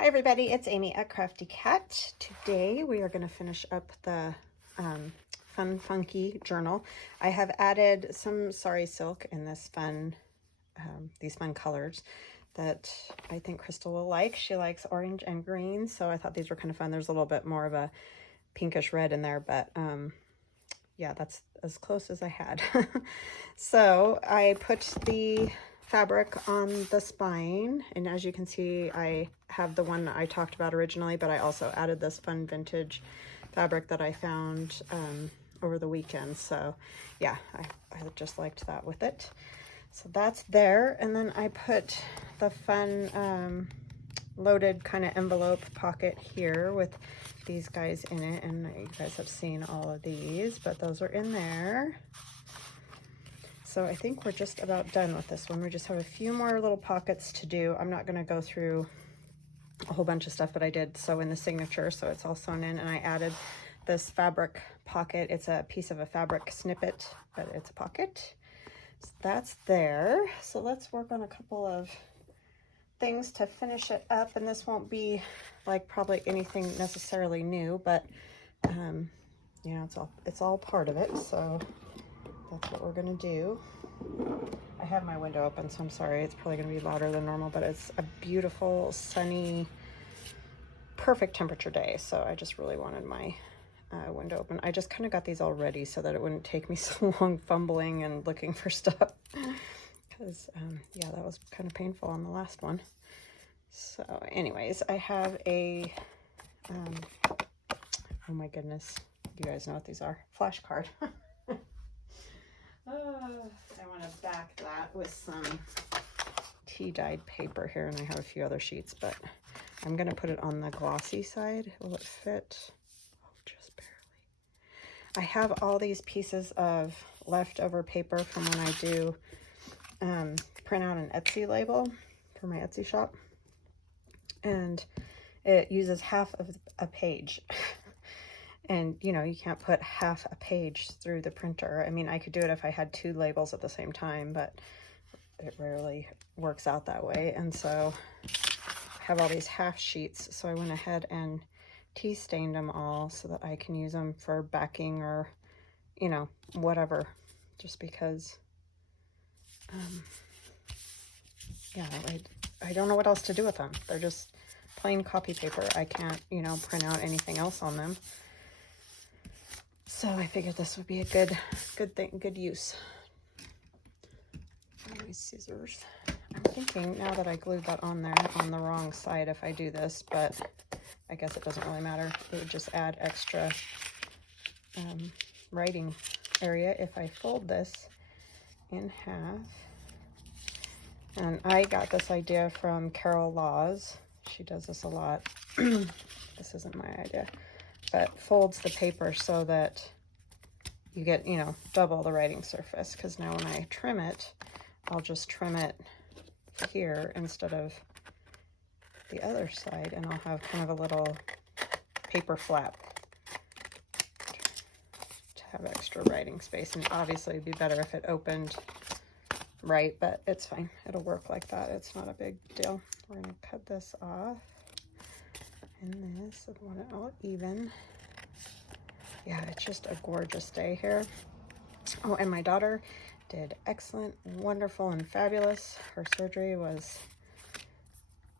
Hi everybody, it's Amy at Crafty Cat. Today we are going to finish up the Fun Funky journal. I have added some sari silk in this these fun colors that I think Crystal will like. She likes orange and green, so I thought these were kind of fun. There's a little bit more of a pinkish red in there, but yeah, that's as close as I had. So I put the fabric on the spine, and as you can see, I have the one that I talked about originally, but I also added this fun vintage fabric that I found over the weekend. So yeah, I just liked that with it. So that's there, and then I put the fun loaded kind of envelope pocket here with these guys in it, and you guys have seen all of these, but those are in there. So I think we're just about done with this one. We just have a few more little pockets to do. I'm not going to go through a whole bunch of stuff, but I did sew in the signature, so it's all sewn in, and I added this fabric pocket. It's a piece of a fabric snippet, but it's a pocket. So that's there. So let's work on a couple of things to finish it up, and this won't be like probably anything necessarily new, but you know, it's all part of it, so that's what we're gonna do. I have my window open, so I'm sorry, it's probably gonna be louder than normal, but it's a beautiful, sunny, perfect temperature day, so I just really wanted my window open. I just kind of got these all ready so that it wouldn't take me so long fumbling and looking for stuff, because yeah, that was kind of painful on the last one. So anyways, I have a oh my goodness, you guys know what these are, flashcard. I want to back that with some tea dyed paper here, and I have a few other sheets, but I'm going to put it on the glossy side. Will it fit? Oh, just barely. I have all these pieces of leftover paper from when I do print out an Etsy label for my Etsy shop, and it uses half of a page. And, you know, you can't put half a page through the printer. I mean, I could do it if I had two labels at the same time, but it rarely works out that way. And so I have all these half sheets. So I went ahead and tea stained them all so that I can use them for backing or, you know, whatever. Just because, yeah, I don't know what else to do with them. They're just plain copy paper. I can't, you know, print out anything else on them. So I figured this would be a good thing, good use. My scissors. I'm thinking now that I glued that on there on the wrong side if I do this, but I guess it doesn't really matter. It would just add extra writing area if I fold this in half. And I got this idea from Carol Laws. She does this a lot. This isn't my idea, but folds the paper so that you get, you know, double the writing surface, because now when I trim it, I'll just trim it here instead of the other side, and I'll have kind of a little paper flap to have extra writing space. And obviously it'd be better if it opened right, but it's fine, it'll work like that. It's not a big deal. We're gonna cut this off, and this, I want it all even. Yeah, it's just a gorgeous day here. Oh, and my daughter did excellent, wonderful, and fabulous. Her surgery was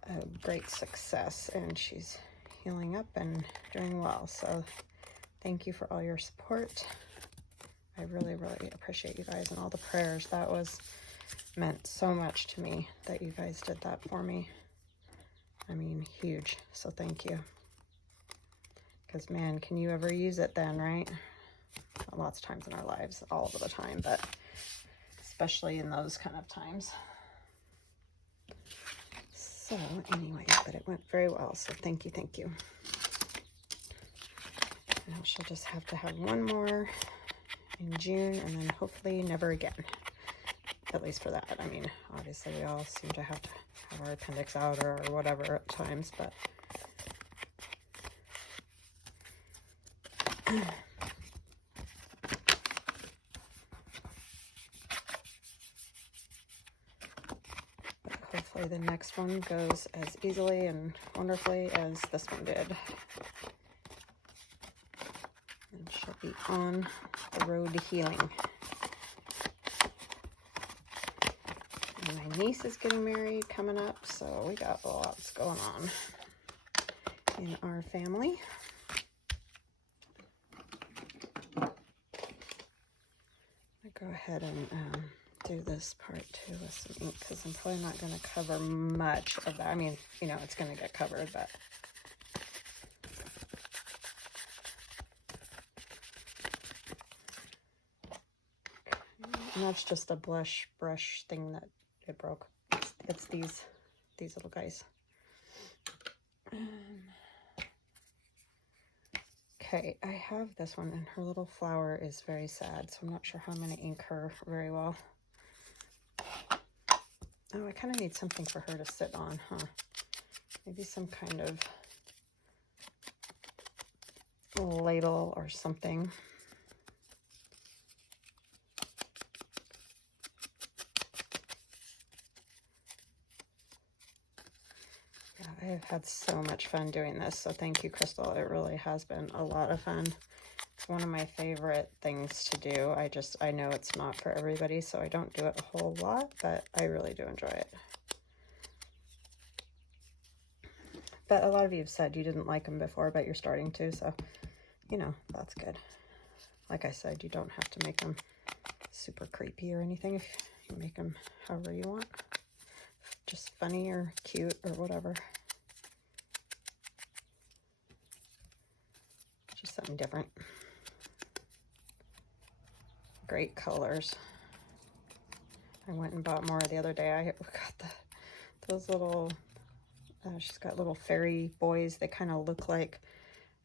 a great success, and she's healing up and doing well. So thank you for all your support. I really, really appreciate you guys and all the prayers. That was meant so much to me that you guys did that for me. I mean, huge. So thank you. Because, man, can you ever use it then, right? Lots of times in our lives, all of the time, but especially in those kind of times. So, anyway, but it went very well, so thank you, thank you. Now she'll just have to have one more in June, and then hopefully never again. At least for that. I mean, obviously we all seem to have our appendix out or whatever at times, but hopefully the next one goes as easily and wonderfully as this one did. And she'll be on the road to healing. And my niece is getting married coming up, so we got lots going on in our family. I'll go ahead and do this part too with some ink, because I'm probably not going to cover much of that. I mean, you know, it's going to get covered, but and that's just a blush brush thing that it broke. It's these little guys. Okay, I have this one, and her little flower is very sad, so I'm not sure how I'm going to ink her very well. Oh, I kind of need something for her to sit on, huh? Maybe some kind of ladle or something. Yeah, I have had so much fun doing this, so thank you, Crystal. It really has been a lot of fun. It's one of my favorite things to do. I know it's not for everybody, so I don't do it a whole lot, but I really do enjoy it. But a lot of you have said you didn't like them before, but you're starting to, so, you know, that's good. Like I said, you don't have to make them super creepy or anything. If you make them however you want. Just funny or cute or whatever. Just something different. Great colors. I went and bought more the other day. I got those little, she's got little fairy boys. They kind of look like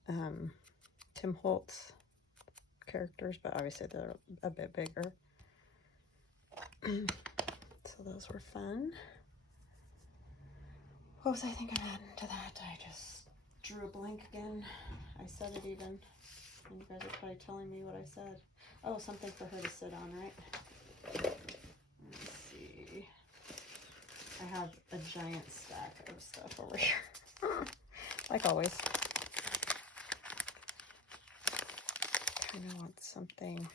Tim Holtz characters, but obviously they're a bit bigger. So those were fun. What was I thinking to that? I just drew a blank again. I said it even. And you guys are probably telling me what I said. Oh, something for her to sit on, right? Let's see. I have a giant stack of stuff over here. Like always. Kind of want something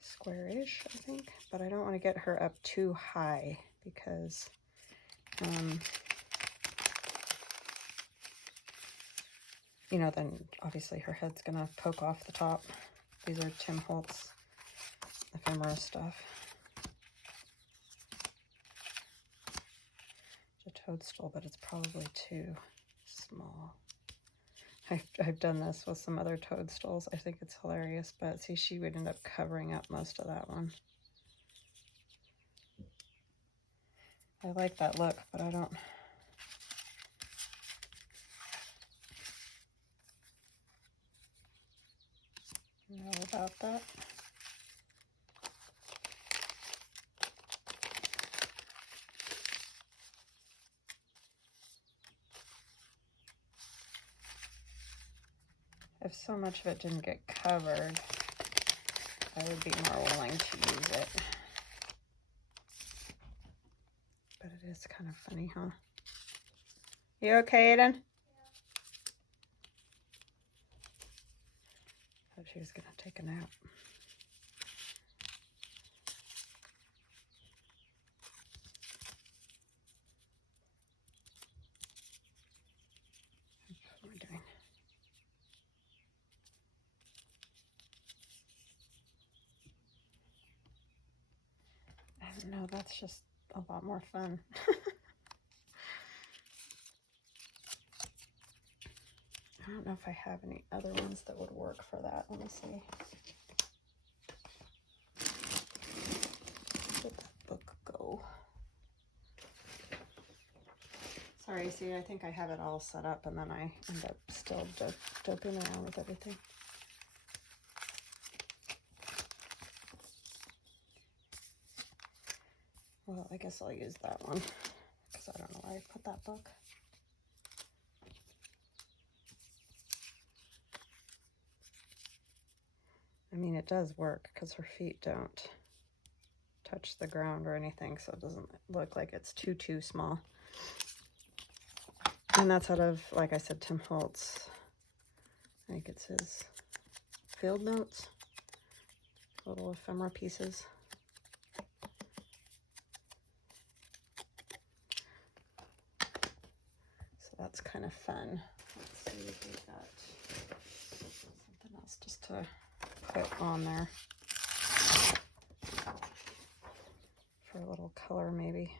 squarish, I think. But I don't want to get her up too high because you know, then obviously her head's gonna poke off the top. These are Tim Holtz ephemera stuff. It's a toadstool, but it's probably too small. I've done this with some other toadstools. I think it's hilarious, but see, she would end up covering up most of that one. I like that look, but I don't know about that. If so much of it didn't get covered, I would be more willing to use it. But it is kind of funny, huh? You okay, Aiden? Thought she was gonna take a nap. What am I doing? I don't know, that's just a lot more fun. I don't know if I have any other ones that would work for that. Let me see. Where did that book go? Sorry, see, I think I have it all set up and then I end up still doping around with everything. Well, I guess I'll use that one because I don't know where I put that book. I mean, it does work because her feet don't touch the ground or anything, so it doesn't look like it's too small. And that's out of, like I said, Tim Holtz. I think it's his Field Notes, little ephemera pieces. So that's kind of fun. Let's see if we got something else just to put on there for a little color maybe.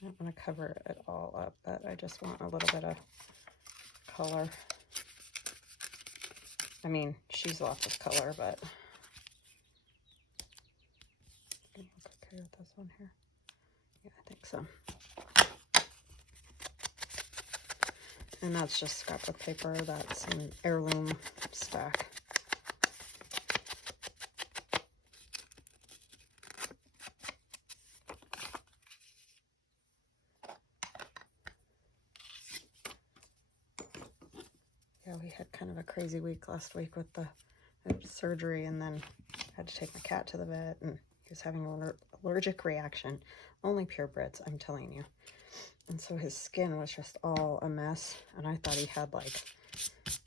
I don't want to cover it all up, but I just want a little bit of color. I mean, she's lots of color, but look okay with this one here. Yeah, I think so. And that's just scrapbook paper. That's an heirloom stack. Yeah, we had kind of a crazy week last week with the surgery, and then I had to take my cat to the vet, and he was having an allergic reaction. Only purebreds, I'm telling you. And so his skin was just all a mess, and I thought he had, like,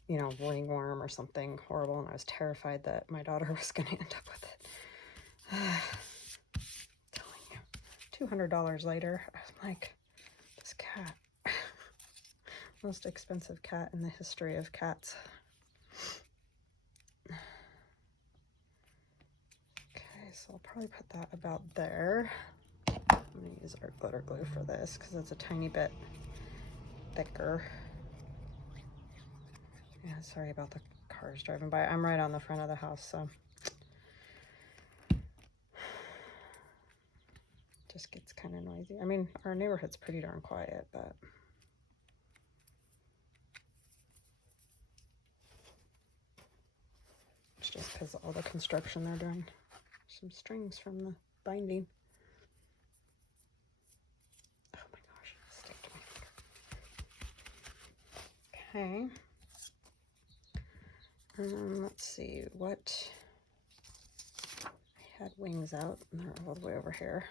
you know, ringworm or something horrible, and I was terrified that my daughter was going to end up with it. I'm telling you, $200 later, I was like, this cat. Most expensive cat in the history of cats. Okay, so I'll probably put that about there. I'm going to use our glitter glue for this because it's a tiny bit thicker. Yeah, sorry about the cars driving by. I'm right on the front of the house, so just gets kind of noisy. I mean, our neighborhood's pretty darn quiet, but it's just because of all the construction they're doing. Some strings from the binding. Oh my gosh, stick to my finger. Okay. Let's see what I had wings out, and they're all the way over here.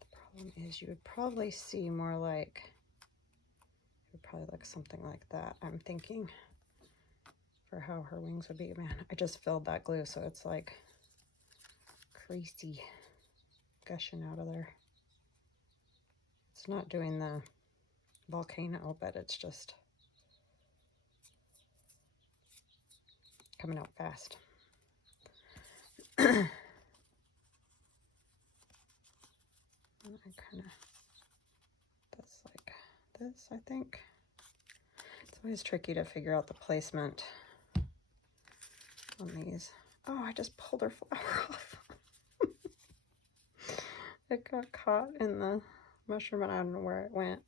The problem is you would probably see more like, it would probably look something like that, I'm thinking, for how her wings would be. Man, I just filled that glue, so it's like crazy gushing out of there. It's not doing the volcano, but it's just coming out fast. I kind of, that's like this, I think. It's always tricky to figure out the placement on these. Oh, I just pulled her flower off. It got caught in the mushroom and I don't know where it went.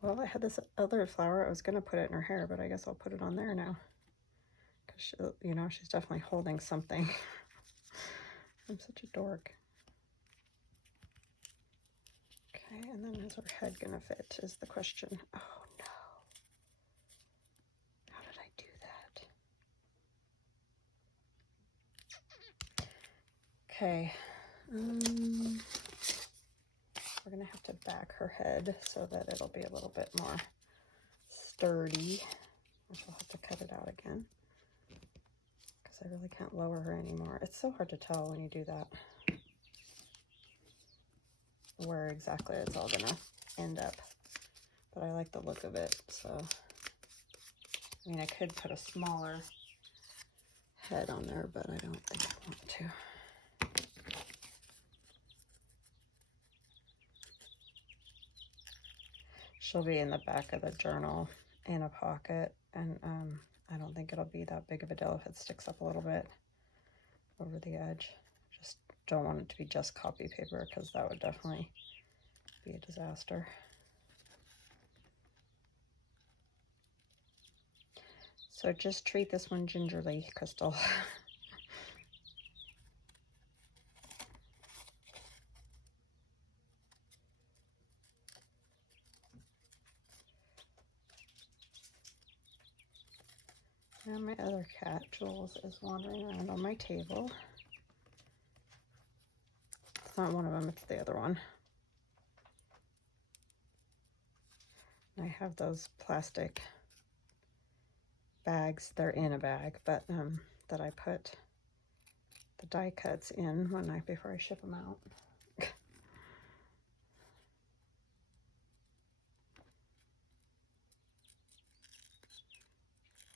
Well, I had this other flower. I was going to put it in her hair, but I guess I'll put it on there now. Because, you know, she's definitely holding something. I'm such a dork. Okay, and then is her head going to fit is the question. Oh, no. How did I do that? Okay. We're going to have to back her head so that it'll be a little bit more sturdy. Which I'll have to cut it out again. Because I really can't lower her anymore. It's so hard to tell when you do that, where exactly it's all going to end up. But I like the look of it, so. I mean, I could put a smaller head on there, but I don't think I want to. She'll be in the back of the journal in a pocket, and I don't think it'll be that big of a deal if it sticks up a little bit over the edge. Just don't want it to be just copy paper because that would definitely be a disaster. So just treat this one gingerly, Crystal. And my other cat, Jules, is wandering around on my table. It's not one of them, it's the other one. I have those plastic bags. They're in a bag, but that I put the die cuts in one night before I ship them out.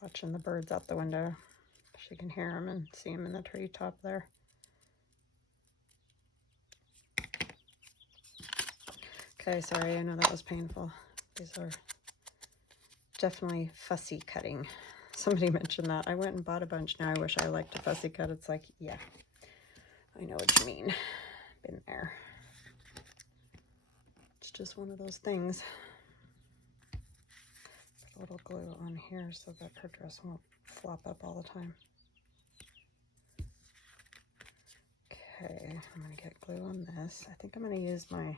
Watching the birds out the window. She can hear them and see them in the treetop there. Okay, sorry, I know that was painful. These are definitely fussy cutting. Somebody mentioned that. I went and bought a bunch. Now I wish I liked a fussy cut. It's like, yeah, I know what you mean. Been there. It's just one of those things. Put a little glue on here so that her dress won't flop up all the time. Okay, I'm going to get glue on this. I think I'm going to use my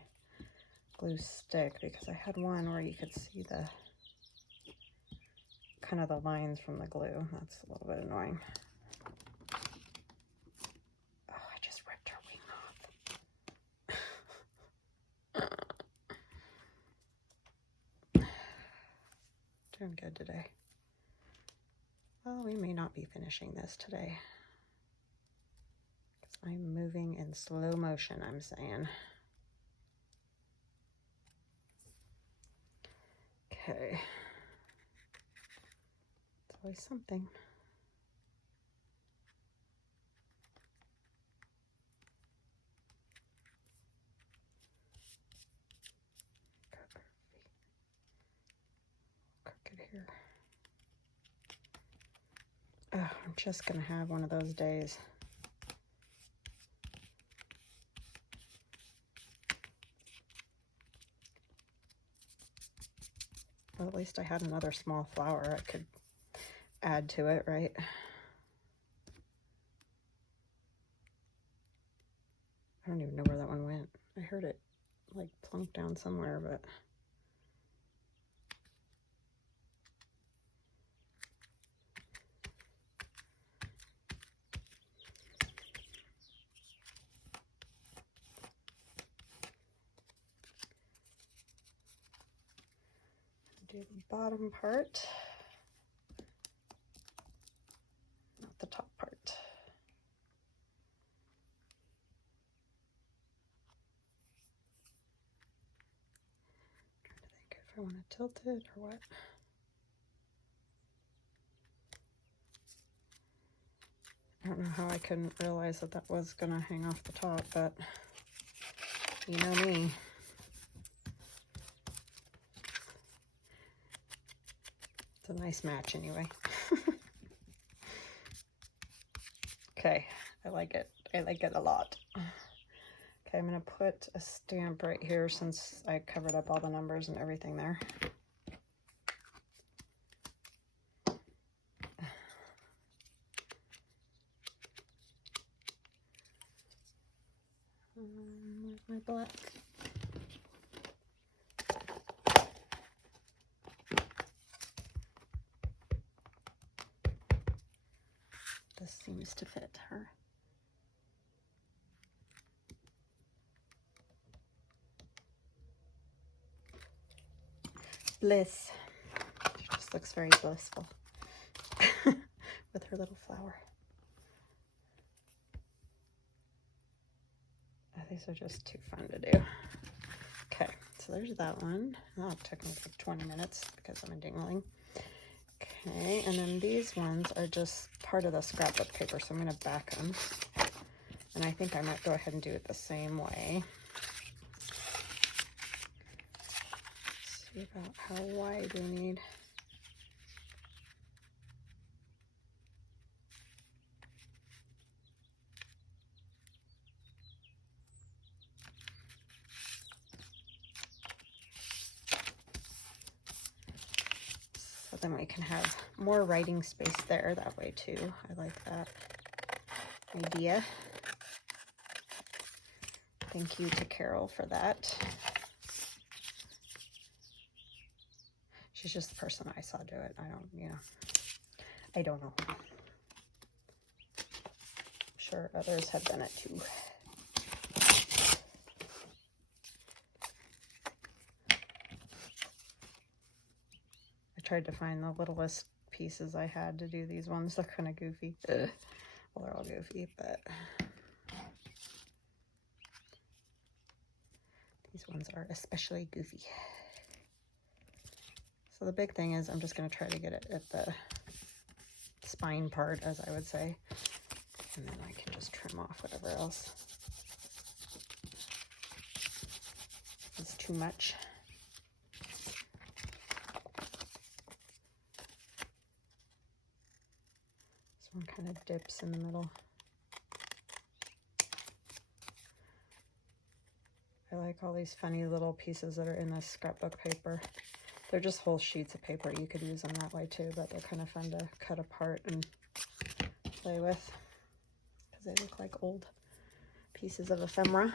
glue stick because I had one where you could see the kind of the lines from the glue. That's a little bit annoying. Oh, I just ripped her wing off. Doing good today. Well, we may not be finishing this today because I'm moving in slow motion, I'm saying. Okay. It's always something. Crooked here. Oh, I'm just gonna have one of those days. Well, at least I had another small flower I could add to it, right? I don't even know where that one went. I heard it like plunk down somewhere, but do the bottom part, not the top part. Trying to think if I want to tilt it or what. I don't know how I couldn't realize that that was gonna hang off the top, but you know me. It's a nice match anyway. Okay, I like it. I like it a lot. Okay, I'm gonna put a stamp right here since I covered up all the numbers and everything there. Where's my black? This seems to fit her. Bliss. She just looks very blissful with her little flower. Oh, these are just too fun to do. Okay, so there's that one. Oh, it took me like 20 minutes because I'm a dingling. Okay, and then these ones are just part of the scrapbook paper, so I'm going to back them. And I think I might go ahead and do it the same way. See about how wide we need. So then we can have more writing space there that way too. I like that idea. Thank you to Carol for that. She's just the person I saw do it. I don't, you know, I don't know. I'm sure others have done it too. I tried to find the littlest pieces I had to do these ones. They're kind of goofy. Ugh. Well, they're all goofy, but these ones are especially goofy. So the big thing is I'm just going to try to get it at the spine part, as I would say, and then I can just trim off whatever else is too much. This one kind of dips in the middle. I like all these funny little pieces that are in this scrapbook paper. They're just whole sheets of paper. You could use them that way too, but they're kind of fun to cut apart and play with because they look like old pieces of ephemera.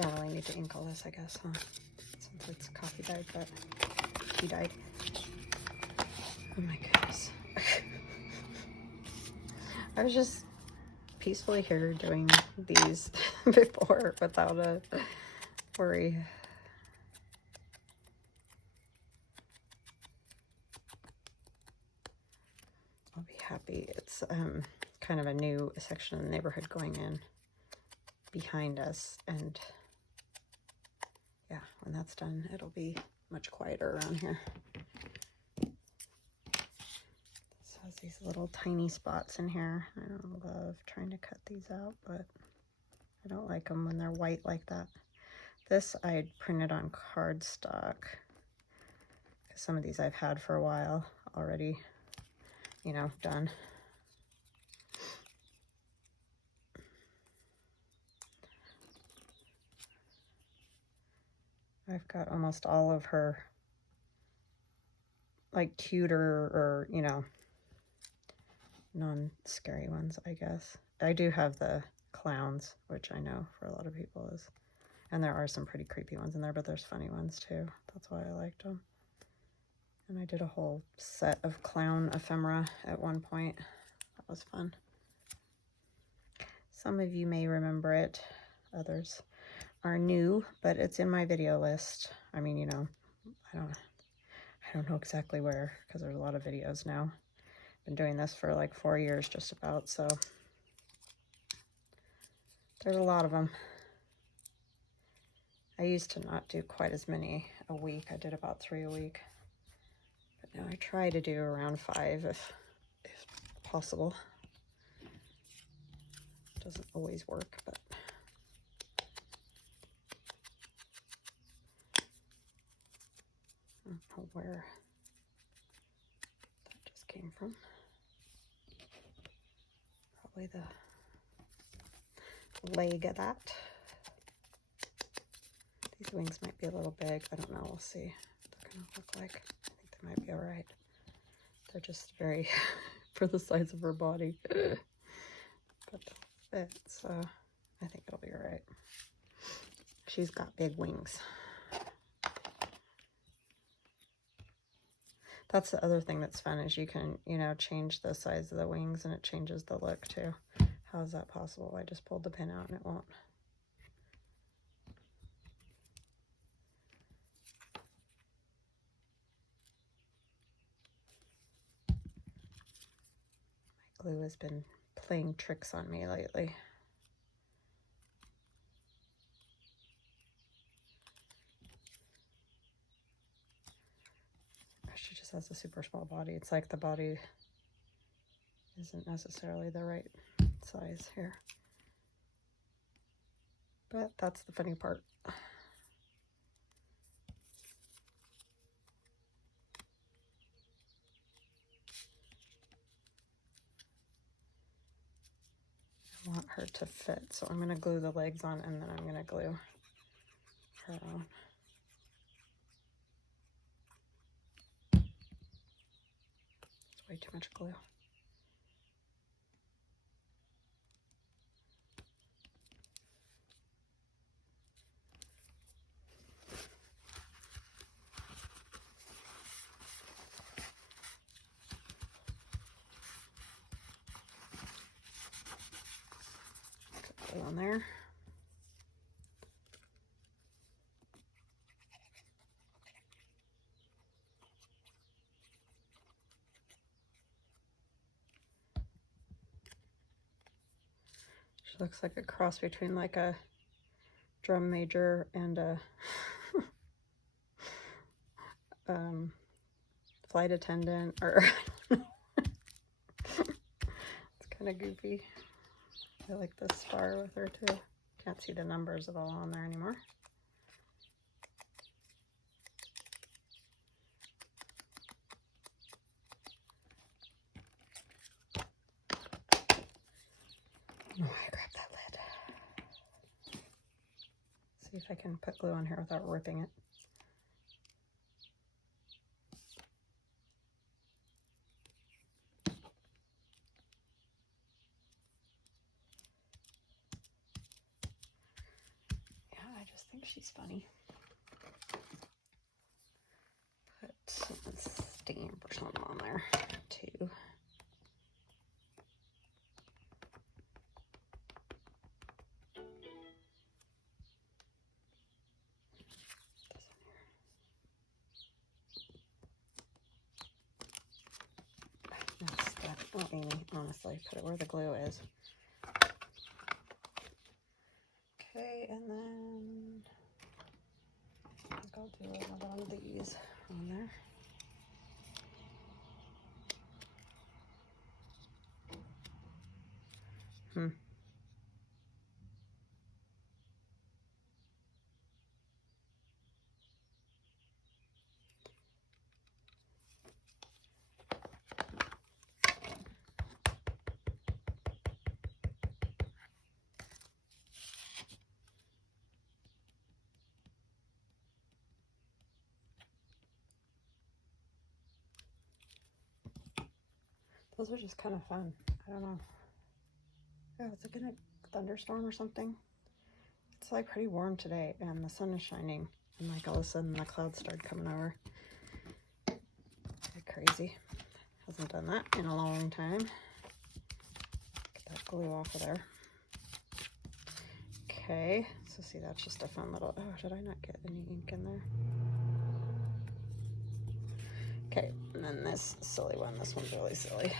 Don't really need to ink all this, I guess, huh? Since it's coffee dyed, but tea dyed. Oh my goodness. I was just peacefully here doing these before without a worry. I'll be happy. It's kind of a new section of the neighborhood going in behind us, and yeah, when that's done, it'll be much quieter around here. This has these little tiny spots in here. I don't love trying to cut these out, but I don't like them when they're white like that. This I printed on cardstock, because some of these I've had for a while already, you know, done. I've got almost all of her, like, cuter or, you know, non-scary ones, I guess. I do have the clowns, which I know for a lot of people is, and there are some pretty creepy ones in there, but there's funny ones too. That's why I liked them. And I did a whole set of clown ephemera at one point. That was fun. Some of you may remember it, others are new, but it's in my video list. I mean, you know, I don't know exactly where, because there's a lot of videos now. Been doing this for like 4 years just about, so there's a lot of them. I used to not do quite as many a week. I did about 3 a week, but now I try to do around 5 if possible. Doesn't always work, but I don't know where that just came from. Probably the leg of that. These wings might be a little big. I don't know. We'll see what they're going to look like. I think they might be all right. They're just very for the size of her body. But they'll fit, so I think it'll be all right. She's got big wings. That's the other thing that's fun, is you can, you know, change the size of the wings and it changes the look too. How is that possible? I just pulled the pin out and it won't. My glue has been playing tricks on me lately. She just has a super small body. It's like the body isn't necessarily the right size here. But that's the funny part. to fit. So I'm going to glue the legs on, and then I'm going to glue her on. It's way too much glue. Put glue on there. She looks like a cross between like a drum major and a flight attendant, or it's kind of goofy. I like this star with her too. Can't see the numbers at all on there anymore. Oh, I grabbed that lid. See if I can put glue on here without ripping it. Yeah, I just think she's funny. Put some stamp or something on there too. Well, Amy, honestly, put it where the glue is. Okay, and then I think I'll do another one of these on there. Those are just kind of fun. I don't know. Oh, is it gonna thunderstorm or something? It's like pretty warm today and the sun is shining, and like all of a sudden the clouds started coming over. Like crazy. Hasn't done that in a long time. Get that glue off of there. Okay, so see, that's just a fun little, oh, did I not get any ink in there? Okay, and then this silly one, this one's really silly.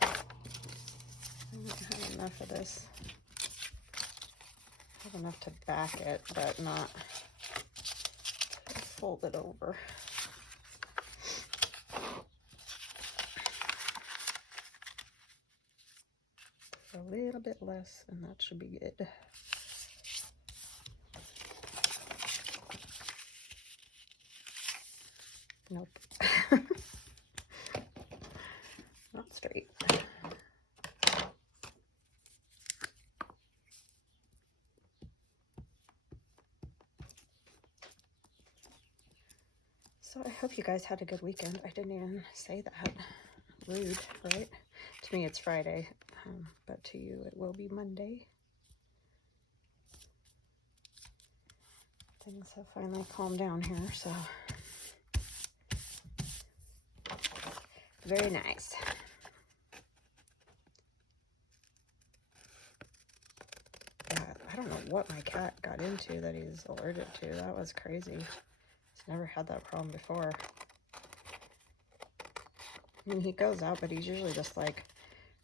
I don't have enough of this. I have enough to back it, but not fold it over. A little bit less, and that should be good. Nope. Not straight. So I hope you guys had a good weekend. I didn't even say that. Rude, right? To me it's Friday, but to you it will be Monday. Things have finally calmed down here, so very nice. I don't know what my cat got into that he's allergic to. That was crazy. He's never had that problem before. I mean, he goes out, but he's usually just like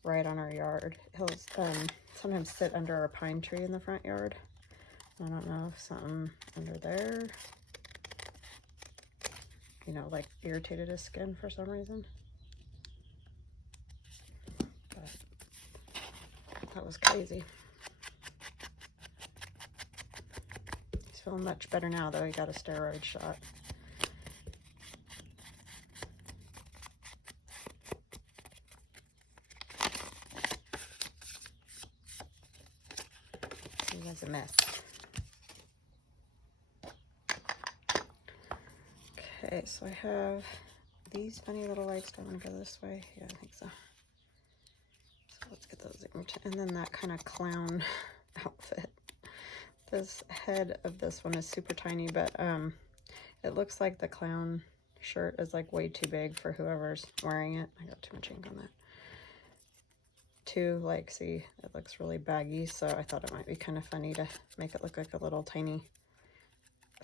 right on our yard. He'll sometimes sit under our pine tree in the front yard. I don't know if something under there, you know, like irritated his skin for some reason. But that was crazy. He's feeling much better now, though. He got a steroid shot. was a mess. Okay, so I have these funny little lights. Do I want to go this way? Yeah, I think so. So let's get those in. And then that kind of clown outfit. This head of this one is super tiny, but it looks like the clown shirt is like way too big for whoever's wearing it. I got too much ink on that. Too, like, see, it looks really baggy, so I thought it might be kind of funny to make it look like a little tiny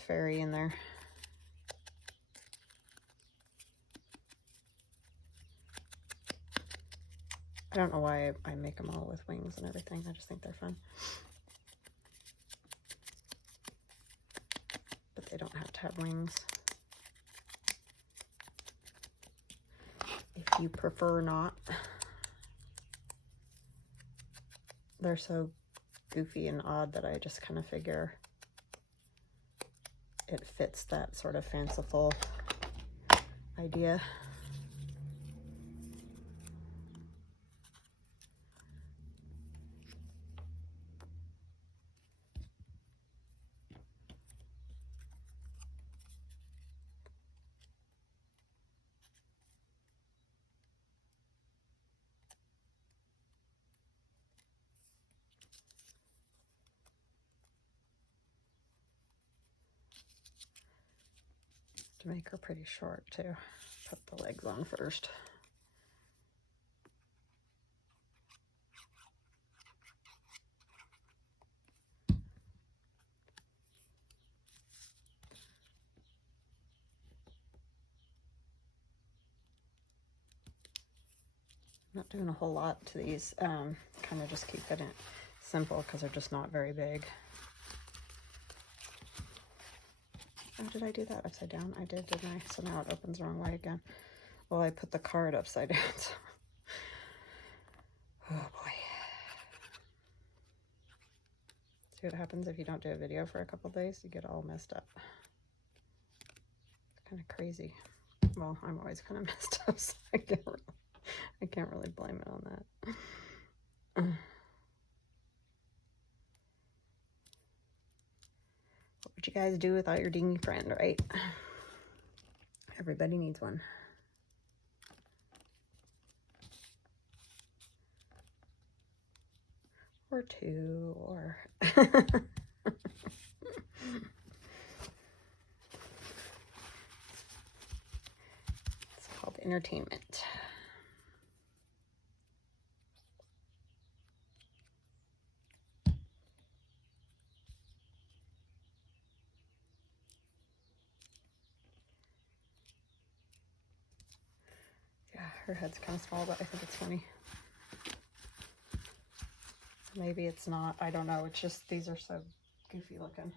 fairy in there. I don't know why I make them all with wings and everything. I just think they're fun. But they don't have to have wings. If you prefer not. They're so goofy and odd that I just kind of figure it fits that sort of fanciful idea. To make her pretty short too. Put the legs on first. Not doing a whole lot to these, kind of just keeping it simple because they're just not very big. Oh, did I do that upside down? I did, didn't I? So now it opens the wrong way again. Well, I put the card upside down. So. Oh boy. See what happens if you don't do a video for a couple days? You get all messed up. It's kind of crazy. Well, I'm always kind of messed up, so I can't really blame it on that. What would you guys do without your dingy friend, right? Everybody needs one. Or two, or... It's called entertainment. Yeah, her head's kind of small, but I think it's funny. Maybe it's not. I don't know. It's just these are so goofy looking.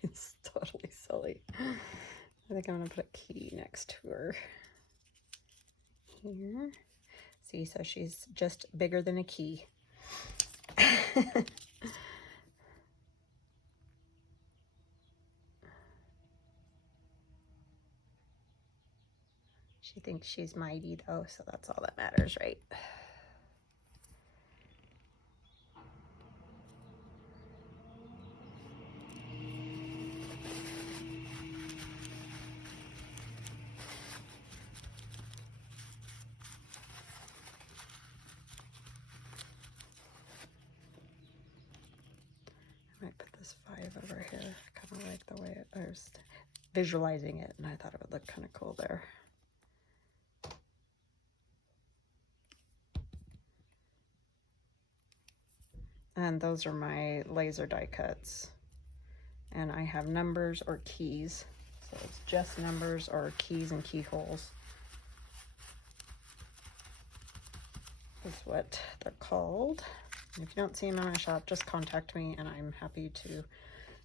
She's totally silly. I think I'm going to put a key next to her. Here. See, so she's just bigger than a key. She thinks she's mighty though, so that's all that matters, right? I might put this 5 over here. I kind of like the way I was visualizing it, and I thought it would look kind of cool there. And those are my laser die cuts. And I have numbers or keys. So it's just numbers or keys and keyholes. Is what they're called. And if you don't see them in my shop, just contact me and I'm happy to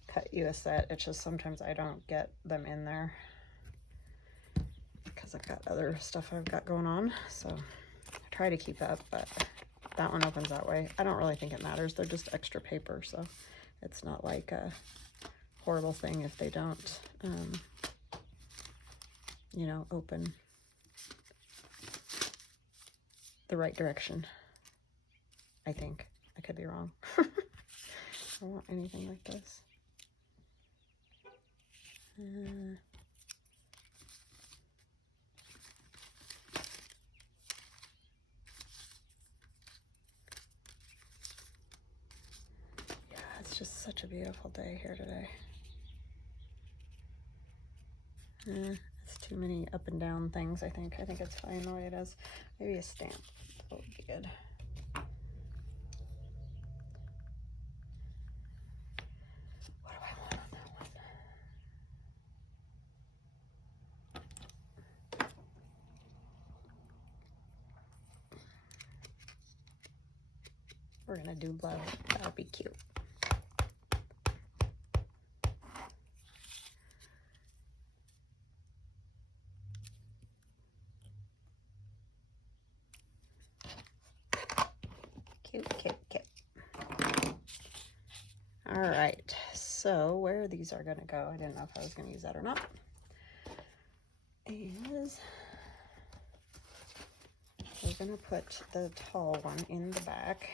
cut you a set. It's just sometimes I don't get them in there because I've got other stuff I've got going on. So I try to keep up, but that one opens that way. I don't really think it matters. They're just extra paper, so it's not like a horrible thing if they don't, you know, open. the right direction. I think. I could be wrong. I don't want anything like this. Yeah, it's just such a beautiful day here today. It's too many up and down things, I think. I think it's fine the way it is. Maybe a stamp. That would be good. What do I want on that one? We're gonna do love. That'll be cute. Cute, cute, cute. All right, so where these are gonna go, I didn't know if I was gonna use that or not, is we're gonna put the tall one in the back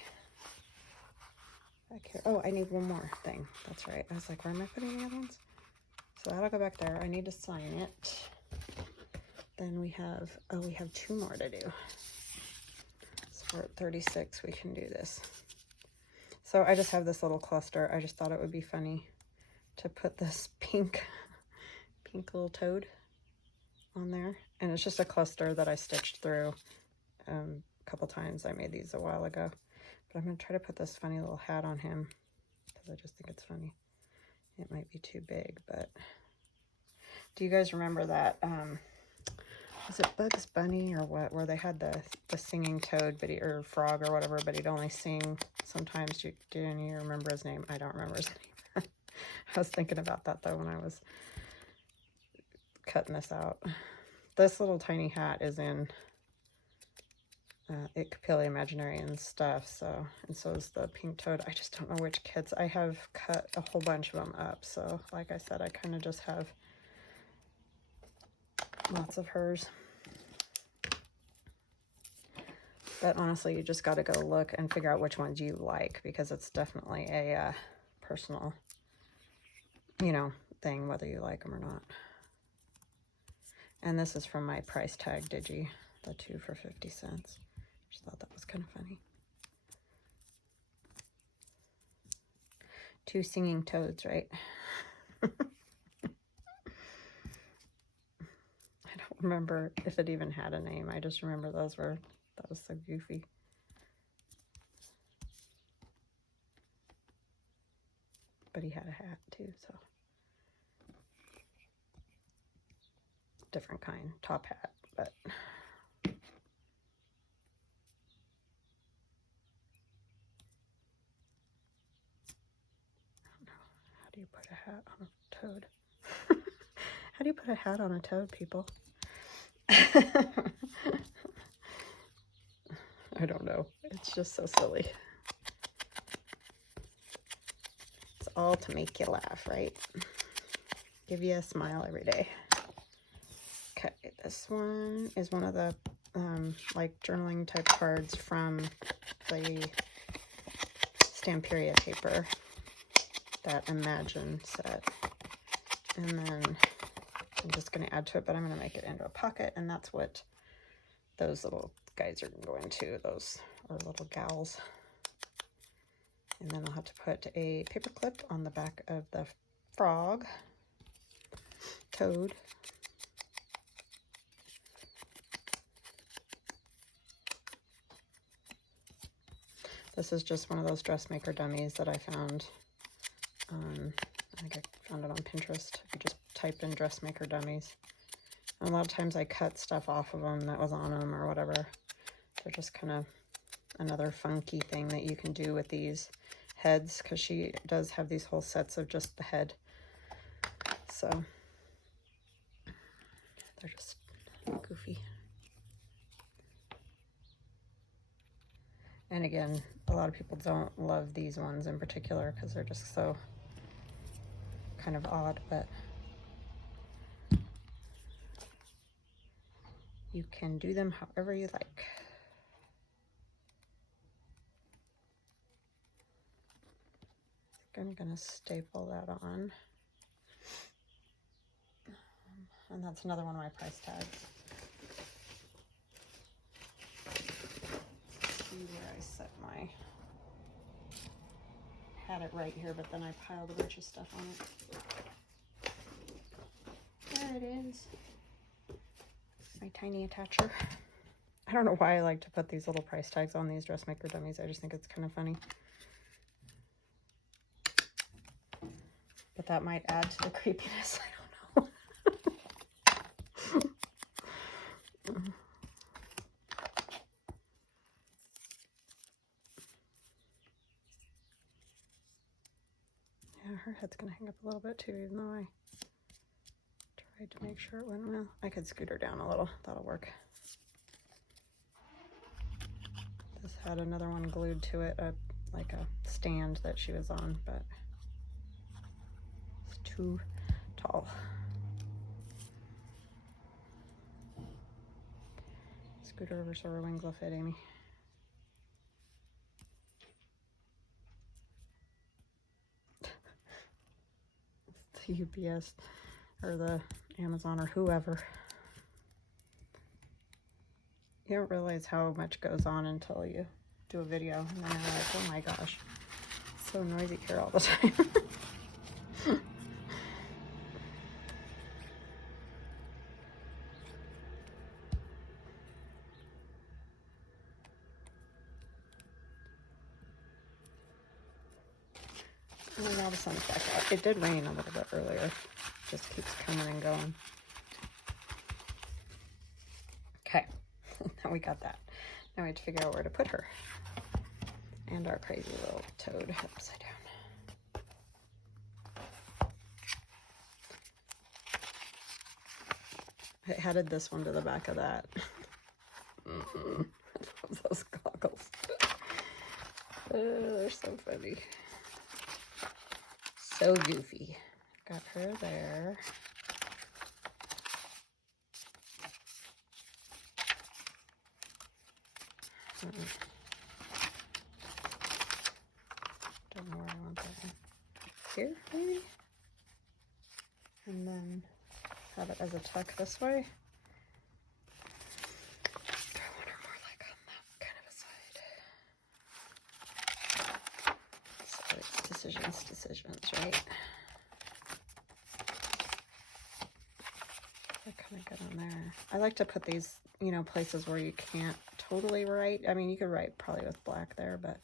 here. Oh, I need one more thing. That's right. I was like, where am I putting the other ones? So that'll go back there. I need to sign it. Then we have, oh, we have 2 more to do. So we're at 36. We can do this. So I just have this little cluster. I just thought it would be funny to put this pink little toad on there. And it's just a cluster that I stitched through a couple times. I made these a while ago. But I'm going to try to put this funny little hat on him because I just think it's funny. It might be too big, but do you guys remember that, was it Bugs Bunny or what, where they had the singing toad, but or frog or whatever, but he'd only sing sometimes. Do any of you remember his name? I don't remember his name. I was thinking about that though when I was cutting this out. This little tiny hat is in Itkupilli imaginarium stuff, so, and so is the pink toad. I just don't know which kits. I have cut a whole bunch of them up, so like I said, I kind of just have lots of hers. But honestly, you just got to go look and figure out which ones you like, because it's definitely a personal, you know, thing, whether you like them or not. And this is from my price tag digi, the 2 for 50 cents. Just thought that was kind of funny. 2 singing toads, right? I don't remember if it even had a name. I just remember that was so goofy. But he had a hat too, so. Different kind, top hat, but. How do you put a hat on a toad? How do you put a hat on a toad, people? I don't know. It's just so silly. It's all to make you laugh, right? Give you a smile every day. Okay, this one is one of the like journaling type cards from the Stamperia paper, that Imagine set. And then I'm just going to add to it, but I'm going to make it into a pocket, and that's what those little guys are going to, those are little gals. And then I'll have to put a paper clip on the back of the frog, toad. This is just one of those dressmaker dummies that I found. I think I found it on Pinterest. I just typed in dressmaker dummies. And a lot of times I cut stuff off of them that was on them or whatever. They're just kind of another funky thing that you can do with these heads, because she does have these whole sets of just the head. So they're just goofy. And again, a lot of people don't love these ones in particular because they're just so kind of odd, but you can do them however you like. I'm gonna staple that on. And that's another one of my price tags. See where I set my, had it right here, but then I piled a bunch of stuff on it. There it is. My tiny attacher. I don't know why I like to put these little price tags on these dressmaker dummies. I just think it's kind of funny. But that might add to the creepiness. I don't know. Yeah, her head's gonna hang up a little bit too, even though I tried to make sure it went well. I could scoot her down a little. That'll work. This had another one glued to it, like a stand that she was on, but it's too tall. Scoot her over so her wings will fit, Amy. The UPS or the Amazon or whoever. You don't realize how much goes on until you do a video, and then you're like, oh my gosh, it's so noisy here all the time. And now the sun's back out. It did rain a little bit earlier. Just keeps coming and going. Okay, now we got that. Now we have to figure out where to put her. And our crazy little toad upside down. I added this one to the back of that. I love those goggles. They're so funny. So goofy. Got her there. Don't know where I want that one. Here, maybe? And then have it as a tuck this way. I want her more like on that kind of a side. So it's decisions, right? They're kind of good on there. I like to put these, you know, places where you can't totally write. I mean, you could write probably with black there, but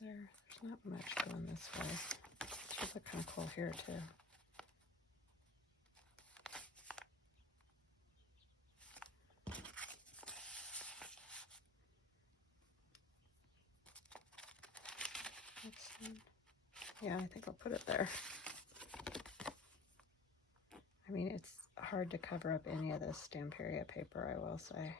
there's not much going this way. It should look kind of cool here too. Yeah, I think I'll put it there. I mean, it's hard to cover up any of this Stamperia paper, I will say.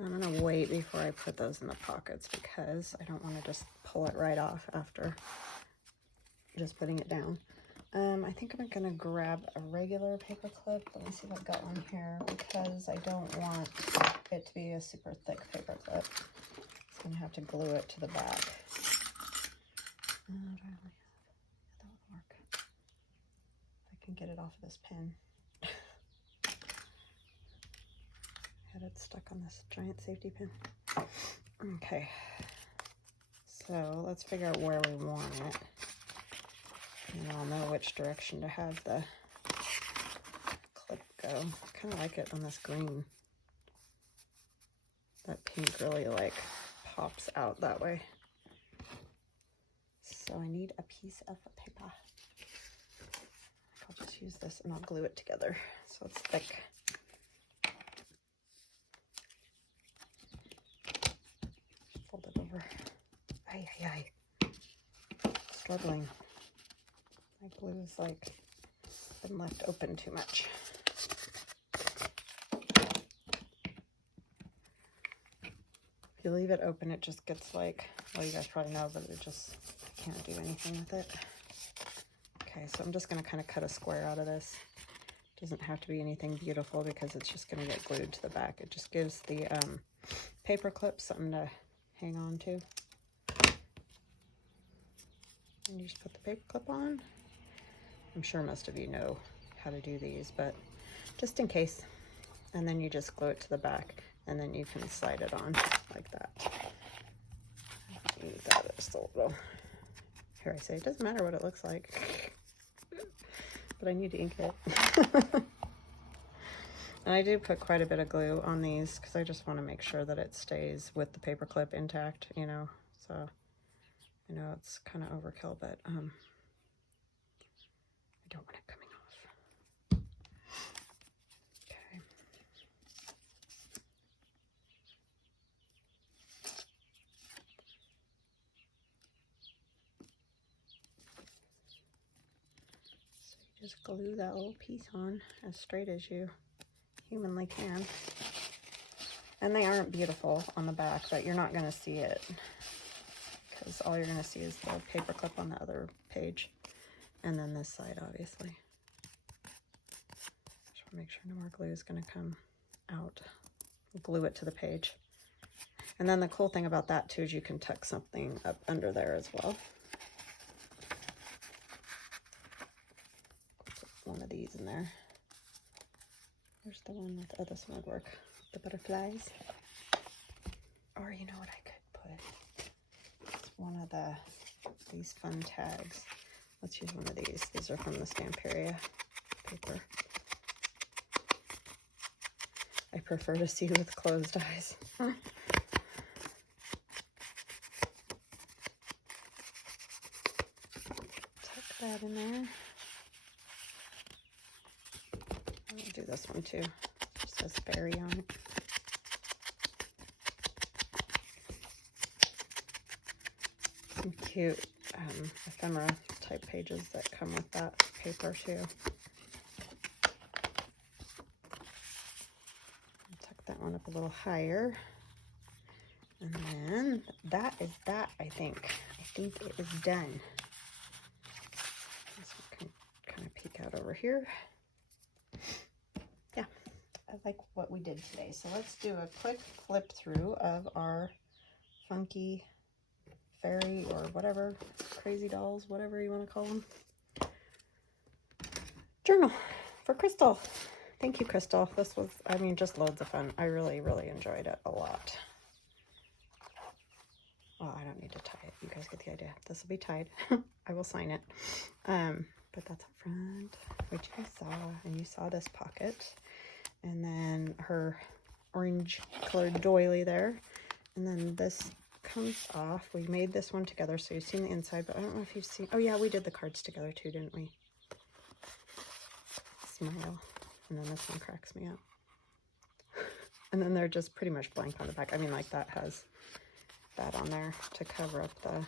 I'm gonna wait before I put those in the pockets because I don't want to just pull it right off after just putting it down. I think I'm gonna grab a regular paper clip. Let me see what I've got on here because I don't want it to be a super thick paper clip. So I'm gonna have to glue it to the back. Do I only have, that would work. If I can get it off of this pin. Had it stuck on this giant safety pin. Okay, so let's figure out where we want it, and I'll know which direction to have the clip go. I kind of like it on this green. That pink really like pops out that way. So I need a piece of paper. I'll just use this and I'll glue it together so it's thick. Fold it over. Ay, ay, ay. struggling. My glue is like been left open too much. If you leave it open, it just gets like, well, you guys probably know, but it just, I can't do anything with it. Okay, so I'm just going to kind of cut a square out of this. Doesn't have to be anything beautiful because it's just going to get glued to the back. It just gives the paper clip something to hang on to. And you just put the paper clip on. I'm sure most of you know how to do these, but just in case. And then you just glue it to the back, and then you can slide it on like that. That is a little, here I say, it doesn't matter what it looks like, but I need to ink it. And I do put quite a bit of glue on these because I just want to make sure that it stays with the paper clip intact, you know. So I know it's kind of overkill, but I don't want it coming off. Okay. So you just glue that little piece on as straight as you humanly can. And they aren't beautiful on the back, but you're not going to see it because all you're going to see is the paper clip on the other page, and then this side, obviously. Just want to make sure no more glue is going to come out. Glue it to the page. And then the cool thing about that too is you can tuck something up under there as well. Put one of these in there. There's the one with, oh, this one would work. The butterflies. Or you know what I could put? It's one of these fun tags. Let's use one of these. These are from the Stamperia paper. I prefer to see with closed eyes. Tuck that in there. I'll do this one too. It just says fairy on it. Some cute ephemera type pages that come with that paper too. I'll tuck that one up a little higher. And then that is that, I think. I think it is done. This one can kind of peek out over here. Yeah, I like what we did today. So let's do a quick flip through of our funky fairy or whatever, crazy dolls, whatever you want to call them, journal for Crystal. Thank you, Crystal. This was, I mean, just loads of fun. I really, really enjoyed it a lot. Well, I don't need to tie it. You guys get the idea. This will be tied. I will sign it. But that's up front, which you saw, and you saw this pocket, and then her orange colored doily there, and then this comes off. We made this one together, so you've seen the inside, but I don't know if you've seen, oh yeah, we did the cards together too, didn't we? Smile. And then this one cracks me up. And then they're just pretty much blank on the back. I mean, like that has that on there to cover up the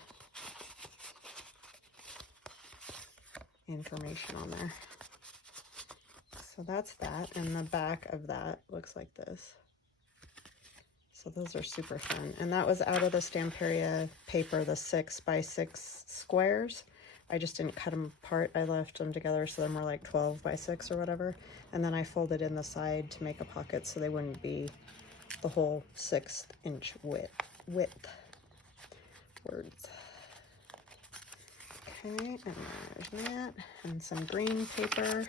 information on there. So that's that, and the back of that looks like this. So those are super fun. And that was out of the Stamperia paper, the 6x6 squares. I just didn't cut them apart. I left them together so they're more like 12x6 or whatever. And then I folded in the side to make a pocket so they wouldn't be the whole 1/6 inch width. Words. Okay, and there's that. And some green paper.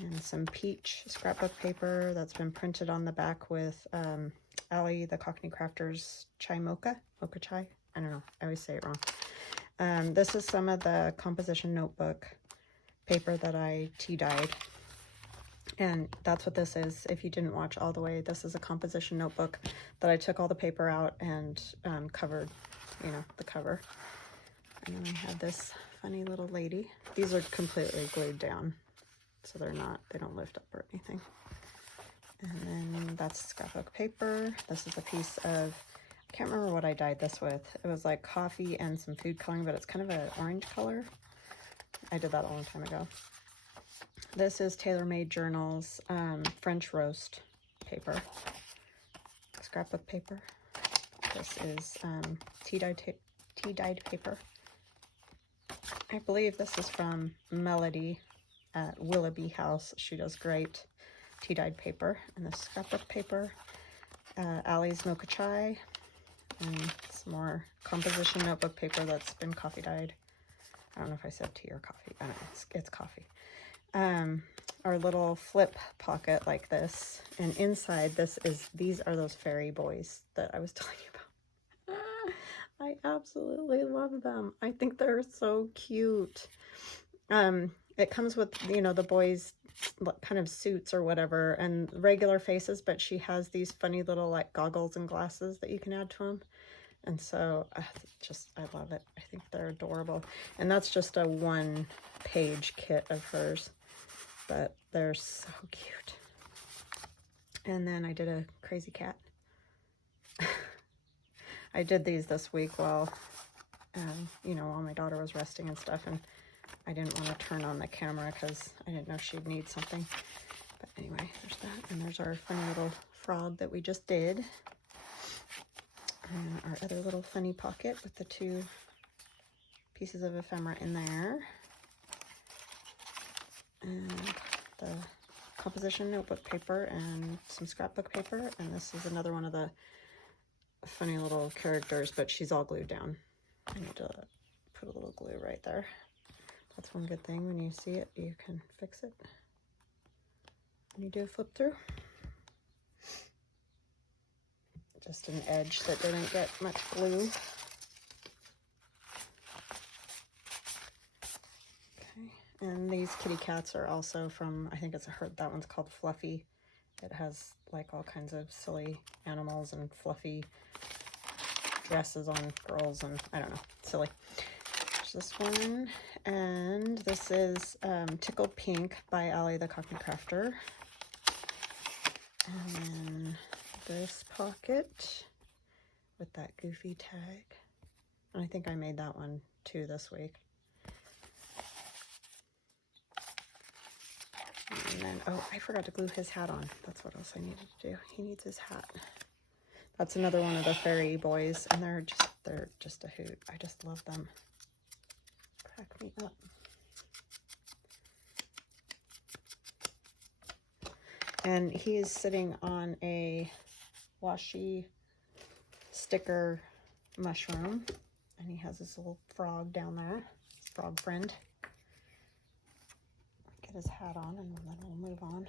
And some peach scrapbook paper that's been printed on the back with Allie, the Cockney Crafters Chai Mocha&Chi. I don't know, I always say it wrong. This is some of the composition notebook paper that I tea dyed. And that's what this is. If you didn't watch all the way, this is a composition notebook that I took all the paper out and covered, you know, the cover. And then I had this funny little lady. These are completely glued down, so they don't lift up or anything. And then that's scrapbook paper. This is a piece of can't remember what I dyed this with. It was like coffee and some food coloring, but it's kind of an orange color. I did that a long time ago. This is TaylorMade Journals French roast paper, scrapbook paper. This is tea-dyed paper. I believe this is from Melody at Willoughby House. She does great tea-dyed paper. And this scrapbook paper, Allie's Mocha&Chi, and some more composition notebook paper that's been coffee dyed. I don't know if I said tea or coffee. I don't know. It's coffee. Our little flip pocket like this, and inside these are those fairy boys that I was telling you about. I absolutely love them. I think they're so cute. It comes with, you know, the boys kind of suits or whatever and regular faces, but she has these funny little like goggles and glasses that you can add to them. And so I love it. I think they're adorable. And that's just a 1-page kit of hers, but they're so cute. And then I did a crazy cat. I did these this week while, you know, while my daughter was resting and stuff, and I didn't want to turn on the camera because I didn't know she'd need something. But anyway, there's that. And there's our funny little frog that we just did. And our other little funny pocket with the 2 pieces of ephemera in there. And the composition notebook paper and some scrapbook paper. And this is another one of the funny little characters, but she's all glued down. I need to put a little glue right there. That's one good thing. When you see it, you can fix it when you do a flip through. Just an edge that didn't get much glue. Okay, and these kitty cats are also from, I think it's that one's called Fluffy. It has like all kinds of silly animals and fluffy dresses on girls, and I don't know, silly. There's this one, and this is Tickled Pink by Allie the Cockney Crafter. And then this pocket with that goofy tag. And I think I made that one too this week. And then, oh, I forgot to glue his hat on. That's what else I needed to do. He needs his hat. That's another one of the fairy boys, and they're just a hoot. I just love them. Crack me up. And he's sitting on a washi sticker mushroom, and he has this little frog down there, his frog friend. Get his hat on, and then we'll move on.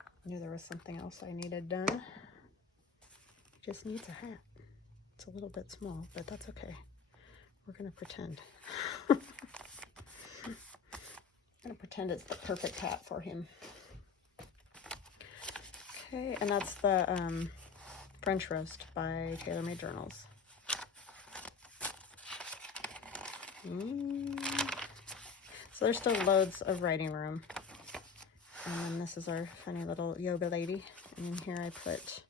I knew there was something else I needed done. He just needs a hat. It's a little bit small, but that's okay. We're gonna pretend. I'm gonna pretend it's the perfect hat for him. Okay, and that's the French roast by TaylorMade Journals. So there's still loads of writing room. And then this is our funny little yoga lady. And in here I put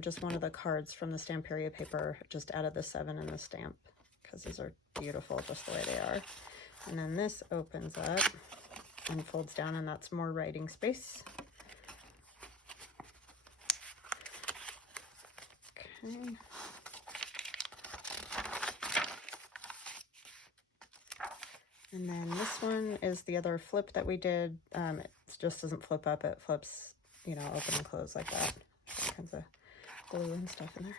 just one of the cards from the Stamperia paper. Just added the 7 and the stamp because these are beautiful just the way they are. And then this opens up and folds down, and that's more writing space. Okay. And then this one is the other flip that we did. It just doesn't flip up, it flips, you know, open and close like that. All kinds of glue and stuff in there.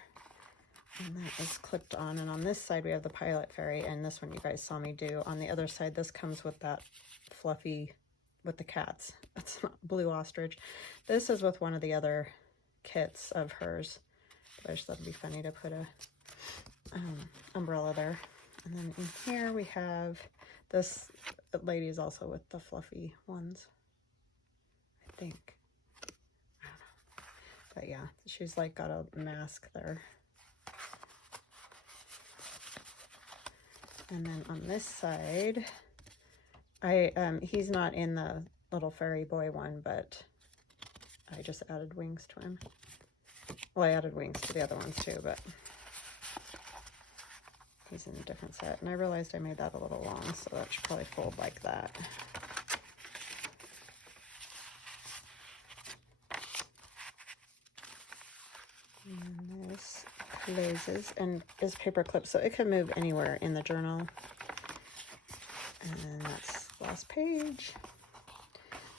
And that is clipped on. And on this side we have the Pilot Fairy, and this one you guys saw me do. On the other side, this comes with that fluffy, with the cats. That's not Blue Ostrich. This is with one of the other kits of hers. But I just thought it'd be funny to put a umbrella there. And then in here we have this lady is also with the fluffy ones, I think. I don't know. But yeah, she's like got a mask there. And then on this side, he's not in the little fairy boy one, but I just added wings to him. Well, I added wings to the other ones too, but he's in a different set. And I realized I made that a little long, so that should probably fold like that. And this closes and is paper clip, so it can move anywhere in the journal. And that's the last page.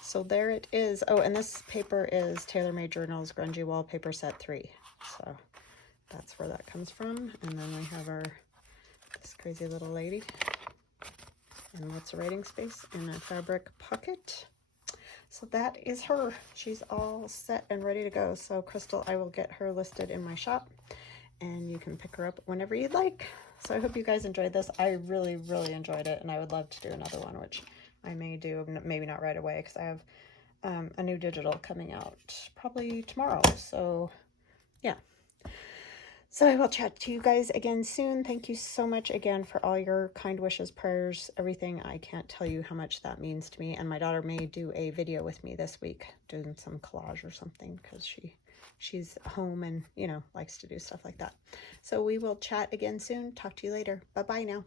So there it is. Oh, and this paper is Tailor Made Journals Grungy Wallpaper Set 3. So that's where that comes from. And then we have this crazy little lady. And lots of writing space in a fabric pocket. So that is her. She's all set and ready to go. So Crystal, I will get her listed in my shop and you can pick her up whenever you'd like. So I hope you guys enjoyed this. I really, really enjoyed it, and I would love to do another one, which I may do, maybe not right away, because I have a new digital coming out probably tomorrow. So yeah. So I will chat to you guys again soon. Thank you so much again for all your kind wishes, prayers, everything. I can't tell you how much that means to me. And my daughter may do a video with me this week, doing some collage or something, because she's home and, you know, likes to do stuff like that. So we will chat again soon. Talk to you later. Bye-bye now.